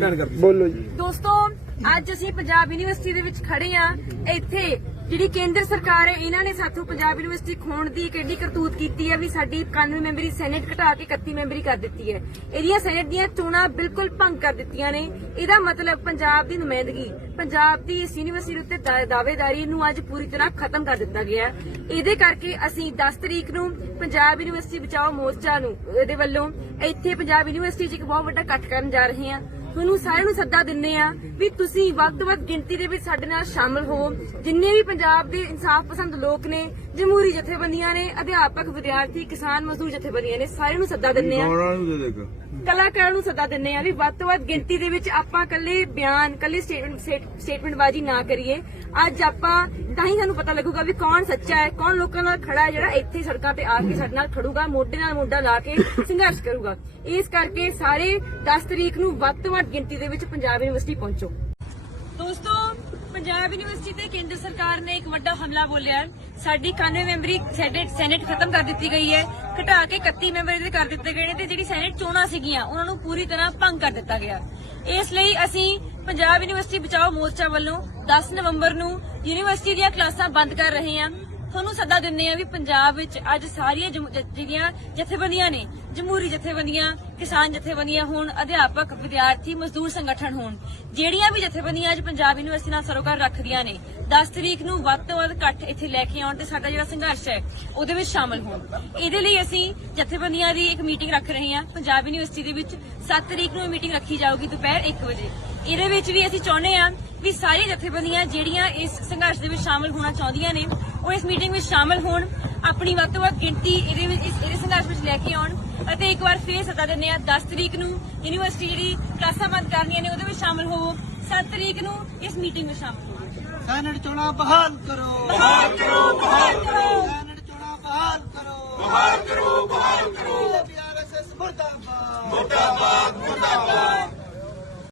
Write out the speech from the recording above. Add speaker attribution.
Speaker 1: ਬਿਆਨ ਕਰ
Speaker 2: ਬੋਲੋ ਜੀ।
Speaker 3: ਦੋਸਤੋ ਅੱਜ ਅਸੀਂ ਪੰਜਾਬ ਯੂਨੀਵਰਸਿਟੀ ਦੇ ਵਿੱਚ ਖੜੇ ਆ ਇੱਥੇ ਜਿਹੜੀ ਕੇਂਦਰ ਸਰਕਾਰ ਹੈ ਇਹਨਾਂ ਨੇ ਸਾਥੋਂ ਪੰਜਾਬ ਯੂਨੀਵਰਸਿਟੀ ਖੋਣ ਦੀ ਇੱਕ ਏਡੀ ਕਰਤੂਤ ਕੀਤੀ ਹੈ ਵੀ ਸਾਡੀ 91 ਮੈਂਬਰੀ ਸੈਨੇਟ ਘਟਾ ਕੇ 31 ਮੈਂਬਰੀ ਕਰ ਦਿੱਤੀ ਹੈ। ਇਹਦੀਆਂ ਸੈਨੇਟ ਦੀਆਂ ਚੋਣਾਂ ਬਿਲਕੁਲ ਭੰਗ ਕਰ ਦਿੱਤੀਆਂ ਨੇ। ਇਹਦਾ ਮਤਲਬ ਪੰਜਾਬ ਦੀ ਨੁਮਾਇੰਦਗੀ ਪੰਜਾਬ ਦੀ ਇਸ ਯੂਨੀਵਰਸਿਟੀ ਉੱਤੇ ਦਾਅਵੇਦਾਰੀ ਨੂੰ ਅੱਜ ਪੂਰੀ ਤਰ੍ਹਾਂ ਖਤਮ ਕਰ ਦਿੱਤਾ ਗਿਆ। ਇਹਦੇ ਕਰਕੇ ਅਸੀਂ 10 ਤਰੀਕ ਨੂੰ ਪੰਜਾਬ ਯੂਨੀਵਰਸਿਟੀ ਬਚਾਓ ਮੋਰਚਾ ਨੂੰ ਇਹਦੇ ਵੱਲੋਂ ਇੱਥੇ ਪੰਜਾਬ ਯੂਨੀਵਰਸਿਟੀ 'ਚ ਇੱਕ ਬਹੁਤ ਵੱਡਾ ਇਕੱਠ ਕਰਨ ਜਾ ਰਹੇ ਹਾਂ। ਤੁਹਾਨੂੰ ਸਾਰਿਆਂ ਨੂੰ ਸੱਦਾ ਦਿੰਨੇ ਆ ਵੀ ਤੁਸੀਂ ਵੱਧ ਤੋਂ ਵੱਧ ਗਿਣਤੀ ਦੇ ਵਿੱਚ ਸਾਡੇ ਨਾਲ ਸ਼ਾਮਲ ਹੋ। ਜਿੰਨੇ ਵੀ ਪੰਜਾਬ ਦੇ ਇਨਸਾਫ ਪਸੰਦ ਲੋਕ ਨੇ ਜਮਹੂਰੀ ਜਥੇਬੰਦੀਆਂ ਨੇ ਅਧਿਆਪਕ ਵਿਦਿਆਰਥੀ ਕਿਸਾਨ ਮਜ਼ਦੂਰ ਜਥੇਬੰਦੀਆਂ ਨੇ ਸਾਰਿਆਂ ਨੂੰ ਸੱਦਾ ਦਿੰਨੇ ਆ। ਕਲਾਕਾਰਾਂ ਨੂੰ ਸੱਦਾ ਦਿੰਨੇ ਆ ਵੀ ਵੱਧ ਤੋਂ ਵੱਧ ਗਿਣਤੀ ਦੇ ਵਿੱਚ ਆਪਾਂ ਕੱਲੇ ਬਿਆਨ ਕੱਲੇ ਸਟੇਟਮੈਂਟ ਸਟੇਟਮੈਂਟ ਬਾਜੀ ਨਾ ਕਰੀਏ। ਅੱਜ ਆਪਾਂ ਤਾਂ ਹੀ ਸਾਨੂੰ ਪਤਾ ਲੱਗੂਗਾ ਵੀ ਕੌਣ ਸੱਚਾ ਹੈ ਕੌਣ ਲੋਕਾਂ ਨਾਲ ਖੜਾ ਹੈ ਜਿਹੜਾ ਇੱਥੇ ਸੜਕਾਂ ਤੇ ਆ ਕੇ ਸਾਡੇ ਨਾਲ ਖੜੂਗਾ ਮੋਢੇ ਨਾਲ ਮੋਢਾ ਲਾ ਕੇ ਸੰਘਰਸ਼ ਕਰੂਗਾ। ਇਸ ਕਰਕੇ ਸਾਰੇ 10 ਤਰੀਕ ਨੂੰ ਵੱਧ ਤੋਂ ਗਿਣਤੀ ਦੇ ਵਿੱਚ ਪੰਜਾਬ ਯੂਨੀਵਰਸਿਟੀ ਪਹੁੰਚੋ। ਦੋਸਤੋ, ਪੰਜਾਬ ਯੂਨੀਵਰਸਿਟੀ ਤੇ ਕੇਂਦਰ ਸਰਕਾਰ ਨੇ ਇੱਕ ਵੱਡਾ ਹਮਲਾ ਬੋਲਿਆ ਹੈ। ਸਾਡੀ 91 ਮੈਂਬਰੀ ਸੈਨੇਟ ਸੈਨੇਟ ਖਤਮ ਕਰ ਦਿੱਤੀ ਗਈ ਹੈ। ਘਟਾ ਕੇ 31 ਮੈਂਬਰ ਇਹਦੇ ਕਰ ਦਿੱਤੇ ਗਏ ਨੇ ਤੇ ਜਿਹੜੀ ਸੈਨੇਟ ਚੋਣਾਂ ਸੀਗੀਆਂ, ਉਹਨਾਂ ਨੂੰ ਪੂਰੀ ਤਰ੍ਹਾਂ ਭੰਗ ਕਰ ਦਿੱਤਾ ਗਿਆ। ਇਸ ਲਈ ਅਸੀਂ ਪੰਜਾਬ ਯੂਨੀਵਰਸਿਟੀ ਬਚਾਓ ਮੋਰਚਾ ਵੱਲੋਂ 10 ਨਵੰਬਰ ਨੂੰ ਯੂਨੀਵਰਸਿਟੀ ਦੀਆਂ ਕਲਾਸਾਂ ਬੰਦ ਕਰ ਰਹੇ ਹਾਂ। ਤੁਹਾਨੂੰ ਸੱਦਾ ਦਿੰਦੇ ਆ ਵੀ ਪੰਜਾਬ ਵਿੱਚ ਅੱਜ ਸਾਰੀਆਂ ਜਿਹੜੀਆਂ ਜਥੇਬੰਦੀਆਂ ਨੇ, ਜਮਹੂਰੀ ਜਥੇਬੰਦੀਆਂ, ਕਿਸਾਨ ਜਥੇਬੰਦੀਆਂ ਹੋਣ, ਅਧਿਆਪਕ, ਵਿਦਿਆਰਥੀ, ਮਜ਼ਦੂਰ ਸੰਗਠਨ ਹੋਣ, ਜਿਹੜੀਆਂ ਵੀ ਜਥੇਬੰਦੀਆਂ ਅੱਜ ਪੰਜਾਬ ਯੂਨੀਵਰਸਿਟੀ ਨਾਲ ਸਰੋਕਾਰ ਰੱਖਦੀਆਂ ਨੇ 10 ਤਰੀਕ ਨੂੰ ਵੱਧ ਤੋਂ ਵੱਧ ਇਕੱਠ ਇੱਥੇ ਲੈ ਕੇ ਆਉਣ ਤੇ ਸਾਡਾ ਜਿਹੜਾ ਸੰਘਰਸ਼ ਹੈ, ਉਹਦੇ ਵਿੱਚ ਸ਼ਾਮਲ ਹੋਣ। ਇਹਦੇ ਲਈ ਅਸੀਂ ਜਥੇਬੰਦੀਆਂ ਦੀ ਇੱਕ ਮੀਟਿੰਗ ਰੱਖ ਰਹੇ ਹਾਂ, ਪੰਜਾਬ ਯੂਨੀਵਰਸਿਟੀ ਦੇ ਵਿੱਚ 7 ਤਰੀਕ ਨੂੰ ਇਹ ਮੀਟਿੰਗ ਰੱਖੀ ਜਾਊਗੀ ਦੁਪਹਿਰ 1 ਵਜੇ। ਇਹਦੇ ਵਿੱਚ ਵੀ ਅਸੀਂ ਚਾਹੁੰਦੇ ਹਾਂ ਵੀ ਸਾਰੀ ਜਥੇਬੰਦੀਆਂ ਜਿਹੜੀਆਂ ਇਸ ਸੰਘਰਸ਼ ਦੇ ਵਿੱਚ ਸ਼ਾਮਲ ਹੋਣਾ ਚਾਹੁੰਦੀਆਂ ਨੇ ਉਹ ਇਸ ਮੀਟਿੰਗ ਵਿੱਚ ਸ਼ਾਮਲ ਹੋਣ ਆਪਣੀ ਵੱਧ ਤੋਂ ਵੱਧ ਗਿਣਤੀ ਇਹਦੇ ਵਿੱਚ ਇਸ ਇਹਦੇ ਸੰਘਰਸ਼ ਵਿੱਚ ਲੈ ਕੇ ਆਉਣ ਅਤੇ ਇੱਕ ਵਾਰ ਫੇਰ ਸੱਦਾ ਦਿੰਦੇ ਆ 10 ਤਰੀਕ ਨੂੰ ਯੂਨੀਵਰਸਿਟੀ ਜਿਹੜੀ ਕਲਾਸਾਂ ਬੰਦ ਕਰਨੀਆਂ ਨੇ ਉਹਦੇ ਵਿੱਚ ਸ਼ਾਮਲ ਹੋਵੋ। 7 ਤਰੀਕ ਨੂੰ ਇਸ ਮੀਟਿੰਗ ਵਿੱਚ ਸ਼ਾਮਲ ਹੋਵੋ।
Speaker 4: ਸੈਨੇਟ ਚੋਣਾਂ ਬਹਾਲ ਕਰੋ।
Speaker 3: ਬਹਾਲ ਕਰੋ ਬਹਾਲ ਕਰੋ।
Speaker 4: ਸੈਨੇਟ ਚੋਣਾਂ ਬਹਾਲ ਕਰੋ। ਬਹਾਲ ਕਰੋ ਬਹਾਲ ਕਰੋ। ਬੀਆਰਐਸਐਸ ਮੁਰਦਾਬਾਦ। ਮੁਰਦਾਬਾਦ ਮੁਰਦਾਬਾਦ।